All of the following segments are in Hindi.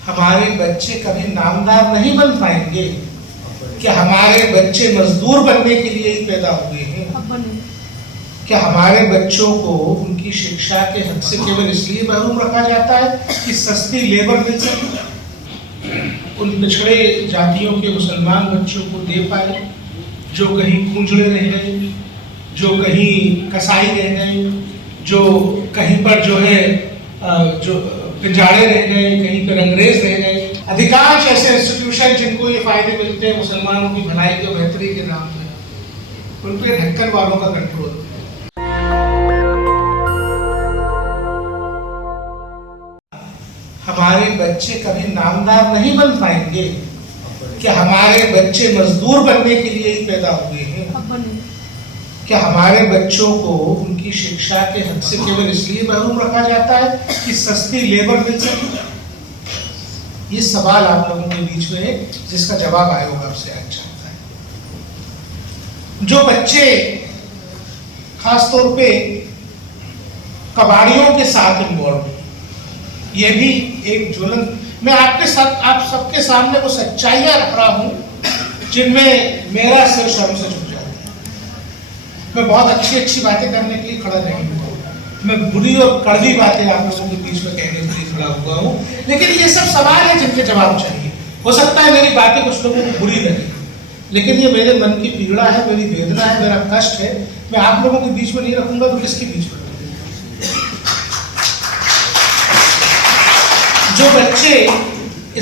हमारे बच्चे कभी नामदार नहीं बन पाएंगे कि हमारे बच्चे मजदूर बनने के लिए ही पैदा हुए हैं। क्या हमारे बच्चों को उनकी शिक्षा के हक से केवल इसलिए महरूम रखा जाता है कि सस्ती लेबर मिल सके? उन पिछड़े जातियों के मुसलमान बच्चों को दे पाए जो कहीं कुंजड़े रह गए, जो कहीं कसाई रह गए, जो कहीं पर जो है जो पिंजाड़े रह गए, कहीं पर अंग्रेज रह गए। अधिकांश ऐसे इंस्टीट्यूशन जिनको ये फायदे मिलते हैं मुसलमानों की भलाई के बेहतरी के नाम पे, उन पे ढक्कन वालों का कंट्रोल। हमारे बच्चे कभी नामदार नहीं बन पाएंगे कि हमारे बच्चे मजदूर बनने के लिए ही पैदा हुए हैं। क्या हमारे बच्चों को उनकी शिक्षा के हक से केवल इसलिए महरूम रखा जाता है कि सस्ती लेबर मिल सके? ये सवाल आप लोगों के बीच में है जिसका जवाब आयोग आपसे आज चाहता है। जो बच्चे खासतौर पे कबाड़ियों के साथ इन्वॉल्व, ये भी एक ज्वलंत, मैं आपके साथ आप सबके सामने वो सच्चाइयां रख रहा हूं जिनमें मेरा सिर शर्म से झुक जाता है। मैं बहुत अच्छी बातें करने के लिए खड़ा नहीं हुआ, मैं बुरी और कड़वी बातें आप लोगों के बीच में कहने के लिए खड़ा हुआ हूं, लेकिन ये सब सवाल है जिनके जवाब चाहिए। हो सकता है मेरी बातें कुछ लोगों को बुरी लगे, लेकिन ये मेरे मन की पीड़ा है, मेरी वेदना है, मेरा कष्ट है। मैं आप लोगों के बीच में नहीं रखूंगा तो किसके बीच में? जो बच्चे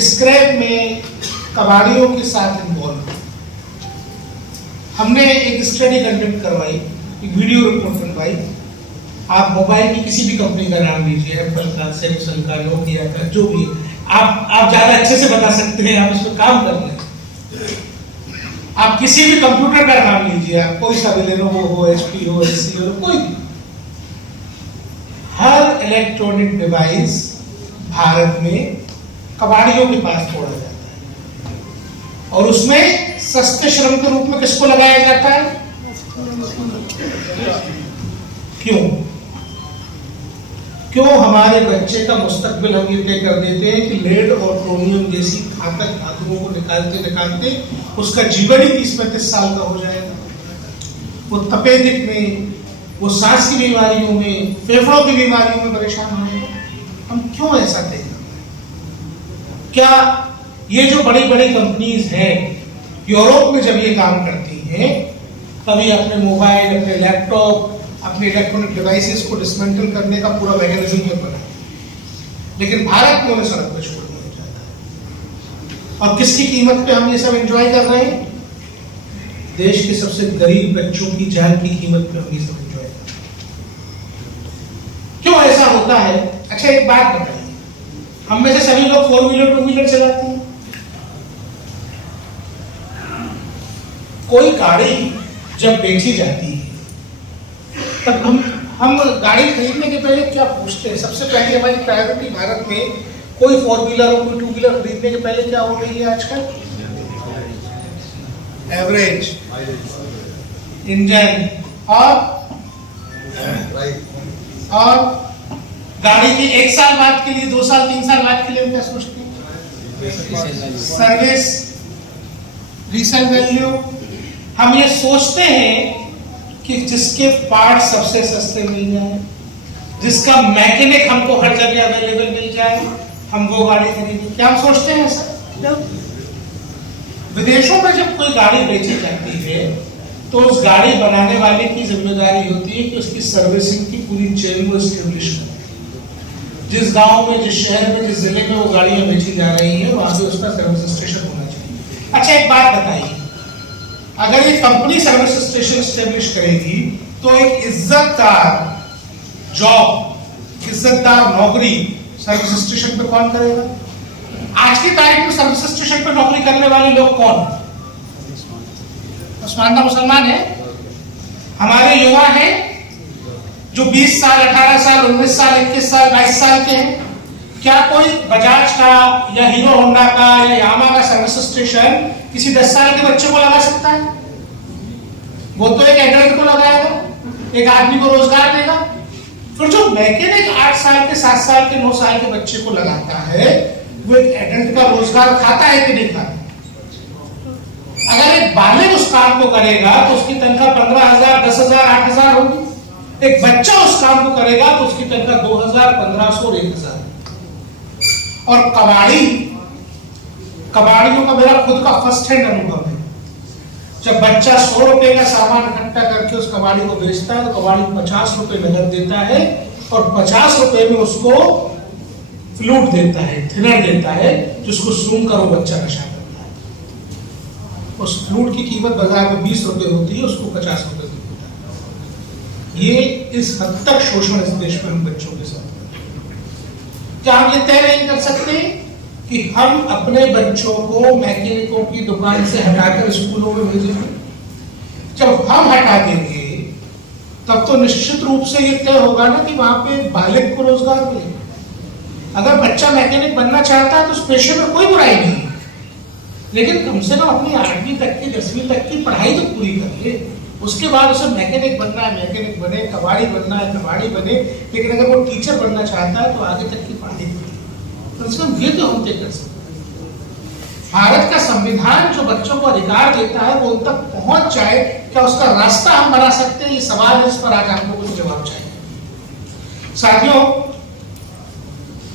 स्क्रैप में कबाड़ियों के साथ इन्वॉल्व, हमने एक स्टडी कंडक्ट करवाई, एक वीडियो रिपोर्ट बनवाई। आप मोबाइल की किसी भी कंपनी का नाम लीजिए, एप्पल का, सैमसंग का, नोकिया का, जो भी आप ज्यादा अच्छे से बता सकते हैं, आप इस पर काम कर रहे हैं। आप किसी भी कंप्यूटर का नाम लीजिए, आप कोई सा भी, लेनोवो हो, एचपी हो, एससी हो, कोई भी, हर इलेक्ट्रॉनिक डिवाइस भारत में कबाड़ियों के पास छोड़ा जाता है और उसमें सस्ते श्रम के रूप में किसको लगाया जाता है? क्यों हमारे बच्चे का मुस्तकबिल हम ये तय कर देते हैं कि लेड और क्रोमियम जैसी घातक धातुओं को निकालते उसका जीवन ही 30-35 साल का हो जाएगा। वो तपेदिक में, वो सांस की बीमारियों में, फेफड़ों की बीमारियों में परेशान होंगे। हम क्यों ऐसा करें? क्या ये जो बड़ी बड़ी कंपनीज हैं यूरोप में जब ये काम करती हैं, तभी अपने मोबाइल, अपने लैपटॉप, अपने इलेक्ट्रॉनिक डिवाइसेस को डिसमेंटल करने का पूरा मैकेनिज्म है बना, लेकिन भारत में उन्हें सड़क पर छोड़ दिया जाता है। और किसकी कीमत पे हम ये सब एंजॉय कर रहे हैं? देश के सबसे गरीब बच्चों की जान की कीमत पे हम ये सब एंजॉय कर रहे हैं। क्यों ऐसा होता है? अच्छा एक बात बताइए, हम में से सभी लोग 4 व्हीलर 2 व्हीलर चलाते हैं। कोई गाड़ी जब बेची जाती है तब हम गाड़ी खरीदने के पहले क्या पूछते हैं? सबसे पहले हमारी प्रायोरिटी भारत में कोई 4 व्हीलर और कोई 2 व्हीलर खरीदने के पहले क्या हो रही है आजकल? एवरेज, इंजन और गाड़ी के 1 साल बाद के लिए, 2 साल 3 साल बाद के लिए हम क्या सोचते हैं? Service, resale value. हम ये सोचते हैं कि जिसके पार्ट सबसे सस्ते मिल जाए, जिसका मैकेनिक हमको हर जगह अवेलेबल मिल जाए, हम वो गाड़ी खरीदें। क्या हम सोचते हैं ऐसा? विदेशों में जब कोई गाड़ी बेची जाती है तो उस गाड़ी बनाने वाले की जिम्मेदारी होती है कि उसकी सर्विसिंग की पूरी चेन को एस्टेब्लिश करें। जिस गांव में, जिस शहर में, जिस जिले में वो गाड़ियां बेची जा रही है, वहां पे उसका सर्विस स्टेशन होना चाहिए। अच्छा एक बात बताइए, अगर ये कंपनी सर्विस स्टेशन एस्टेब्लिश करेगी तो एक इज्जतदार जॉब, इज्जतदार नौकरी सर्विस स्टेशन पे कौन करेगा? आज की तारीख में सर्विस स्टेशन पे नौकरी करने वाले लोग कौन? उस्मानदा मुसलमान है, हमारे युवा हैं जो 20 साल, 18 साल, 19 साल, 21 साल, 22 साल के हैं। क्या कोई बजाज का या हीरो होंडा का या यामा का सर्विस स्टेशन किसी 10 साल के बच्चे को लगा सकता है? वो तो एक एडल्ट को लगाएगा, एक आदमी को रोजगार देगा। फिर जो मैकेनिक 8 साल के, 7 साल के, 9 साल के बच्चे को लगाता है, वो एक एजेंट का रोजगार खाता है कि नहीं खाता? अगर एक बालिग उस काम को करेगा तो उसकी तनख्वाह 15,000, 10,000, 8,000 होगी। एक बच्चा उस काम को करेगा तो उसकी तनख्वाह 2,000, 1,500 और 1,000। और कबाड़ियों का मेरा खुद का फर्स्ट हैंड अनुभव है। जब बच्चा 100 रुपए का सामान इकट्ठा करके उस कबाड़ी को बेचता है तो कबाड़ी 50 रुपए नगद देता है और 50 रुपए में उसको फ्लूट देता है, थिनर देता है, जिसको सूंघ कर वो बच्चा नशा करता है। उस फ्लूट की कीमत बाजार में 20 रुपए होती है, उसको 50 रुपए देता है। ये इस हद तक शोषण इस देश में हम बच्चों के साथ, क्या हम ये तय नहीं कर सकते कि हम अपने बच्चों को मैकेनिकों की दुकान से हटाकर स्कूलों में भेजेंगे? जब हम हटा देंगे तब तो निश्चित रूप से ये तय होगा ना कि वहां पे बालिग को रोजगार मिले। अगर बच्चा मैकेनिक बनना चाहता है तो उस पेशे में कोई बुराई नहीं, लेकिन कम से कम अपनी 8वीं तक की 10वीं तक की पढ़ाई तो पूरी कर ले। उसके बाद उसे मैकेनिक बनना है, मैकेनिक बने, कबाड़ी बनना है, कबाड़ी बने। लेकिन अगर वो टीचर बनना चाहता है तो आगे तक की पढ़ाई करें। कम से कम ये तो हम तय कर सकते हैं। भारत का संविधान जो बच्चों को अधिकार देता है वो उन तक पहुंच जाए, क्या उसका रास्ता हम बना सकते हैं? ये सवाल है, इस पर आज आपको कुछ जवाब चाहिए। साथियों,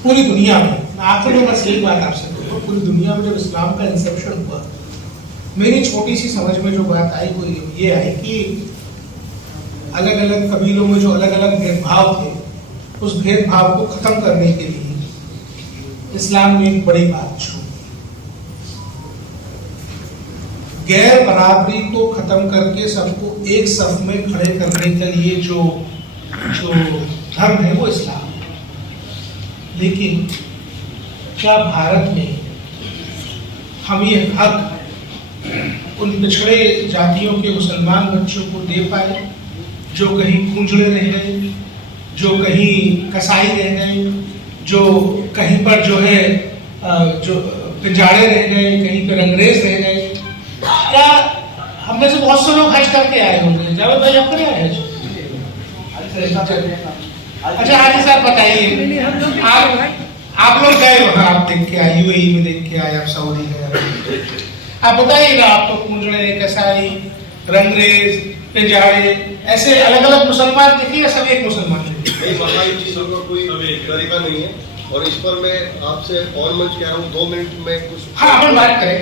पूरी दुनिया में, आखिर में बस एक बात आपसे कहूँ, पूरी दुनिया में जब इस्लाम का इंसेप्शन हुआ, मेरी छोटी सी समझ में जो बात आई वो ये आई कि अलग अलग कबीलों में जो अलग अलग भेदभाव थे, उस भेदभाव को खत्म करने के लिए इस्लाम ने एक बड़ी बात छोड़ी। गैर बराबरी को खत्म करके सबको एक सफ में खड़े करने के लिए जो धर्म है वो इस्लाम है। लेकिन क्या भारत में हम ये हक उन पिछड़े जातियों के मुसलमान बच्चों को दे पाए जो कहीं कुंजड़े रह गए, जो कहीं कसाई रह गए, जो कहीं पर जो है जो पिंजाड़े रह गए, कहीं पर अंग्रेज रह गए? क्या हम में से बहुत से लोग हज करके आए होंगे? जावेद भाई आप करे आए? अच्छा हाजी साहब बताइए, आप लोग गए वहां, आप देख के आए, यूएई में देख के आए, आप सऊदी गए, आप बताइएगा, आप तो कुंजड़े, कसाई, रंगरेज, पिंजाड़े, ऐसे अलग अलग मुसलमान देखिए, सब एक मुसलमान चीजों का कोई तरीका नहीं है। और इस पर मैं आपसे और मंच कह रहा हूँ, 2 मिनट में कुछ हम बात करें।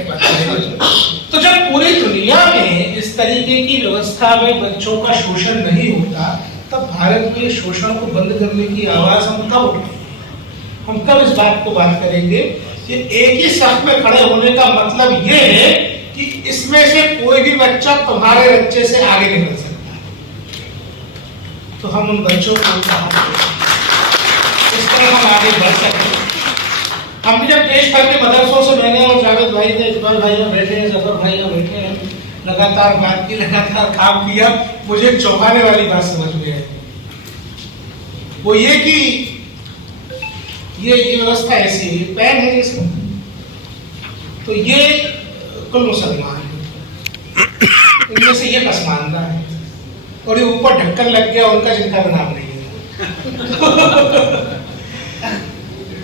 तो जब पूरी दुनिया में इस तरीके की व्यवस्था में बच्चों का शोषण नहीं होता, तब भारत में शोषण को बंद करने की आवाज हम कब उठाएंगे? हम कब इस बात को बात करेंगे कि एक ही साथ में खड़े होने का मतलब ये है कि इसमें से कोई भी बच्चा तुम्हारे बच्चे से आगे निकल सकता है। तो हम उन बच्चों को इस तरह हम आगे बढ़ सकते हैं। हम भी जब देश भर के मदरसों से मैंने और जावेद भाई ने, इकबाल भाई बैठे हैं, जफर भाई बैठे हैं, लगातार बात की, लगातार काम किया, मुझे एक चौंकाने वाली बात समझ में आई। वो ये कि ये व्यवस्था ऐसी है, पैन है इसमें, तो ये कुल मुसलमान है, इनमें से ये पसमानदा है, और ये ऊपर ढक्कन लग गया उनका जिनका नाम नहीं है।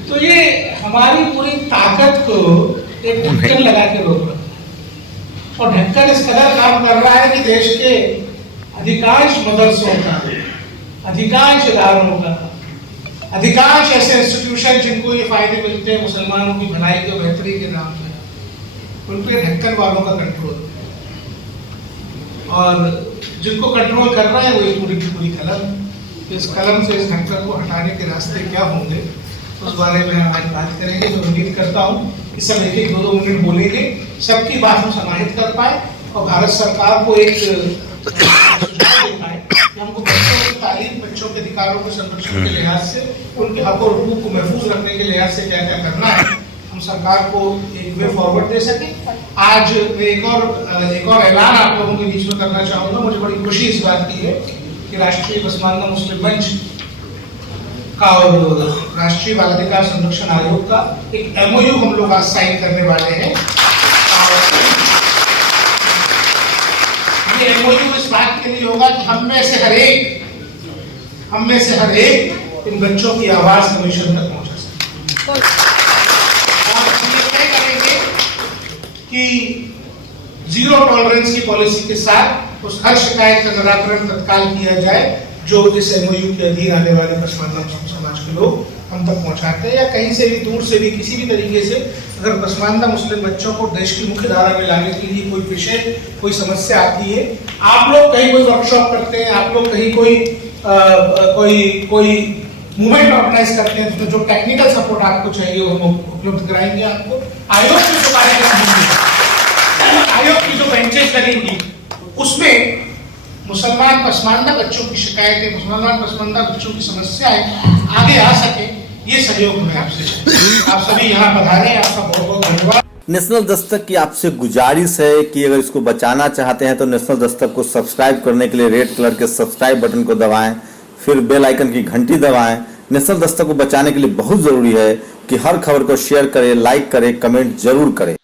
तो ये हमारी पूरी ताकत को एक ढक्कन लगा के रोक रहा है। और ढक्कन इस कदर काम कर रहा है कि देश के अधिकांश मदरसों का, अधिकांश इदारों का, अधिकांश ऐसे इंस्टीट्यूशन जिनको ये फायदे मिलते हैं मुसलमानों की भलाई और बेहतरी के नाम पे, उन पे ढक्कन वालों का कंट्रोल, और जिनको कंट्रोल कर रहा है वो ये पूरी की पूरी कलम। इस कलम से इस ढक्कन को हटाने के रास्ते क्या होंगे उस बारे में हम आज बात करेंगे। तो उम्मीद करता हूँ कि सब एक एक 2-2 मिनट बोलेंगे, सबकी बात हम समाहित कर पाए और भारत सरकार को एक हमको बच्चों की तालीम, बच्चों के अधिकारों के संरक्षण के लिहाज से, उनके हक और हुकूक को महफूज रखने के लिहाज से क्या क्या करना है, हम सरकार को एक वे फॉरवर्ड दे सके। आज मैं एक और ऐलान आप लोगों के बीच में करना चाहूंगा। मुझे बड़ी खुशी इस बात की है कि राष्ट्रीय पसमानदा मुस्लिम मंच का और राष्ट्रीय बाल अधिकार संरक्षण आयोग का एक MOU हम लोग आज साइन करने वाले हैं। ये MOU इस बात के लिए होगा कि हम में से हर एक इन बच्चों की आवाज कमीशन तक पहुंचा सके। कि जीरो टॉलरेंस की पॉलिसी के साथ उस हर शिकायत का निराकरण तत्काल किया जाए जो इस एमओयू के अधीन आने वाले पसमानदा समाज के लोग हम तक पहुंचाते हैं, या कहीं से भी दूर से भी किसी भी तरीके से अगर पसमानदा मुस्लिम बच्चों को देश की मुख्य धारा में लाने के लिए कोई विषय कोई समस्या आती है, आप लोग कहीं कोई वर्कशॉप करते हैं, आप लोग कहीं कोई मूवमेंट ऑर्गेनाइज करते हैं, तो जो टेक्निकल सपोर्ट आपको चाहिए वो हम उपलब्ध कराएंगे आपको। आयोग में जो कार्यक्रम, आयोग की जो बेंचेस लगेंगी उसमें मुसलमान पसमानदा बच्चों की शिकायतें, मुसलमान पसमानदा बच्चों की समस्याएं आगे आ सके, ये सहयोग हमें आपसे चाहिए। आप सभी यहाँ पधारे, आपका बहुत बहुत धन्यवाद। नेशनल दस्तक की आपसे गुजारिश है कि अगर इसको बचाना चाहते हैं तो नेशनल दस्तक को सब्सक्राइब करने के लिए रेड कलर के सब्सक्राइब बटन को दबाएं, फिर बेल आइकन की घंटी दबाएं। नेशनल दस्तक को बचाने के लिए बहुत जरूरी है कि हर खबर को शेयर करें, लाइक करें, कमेंट जरूर करें।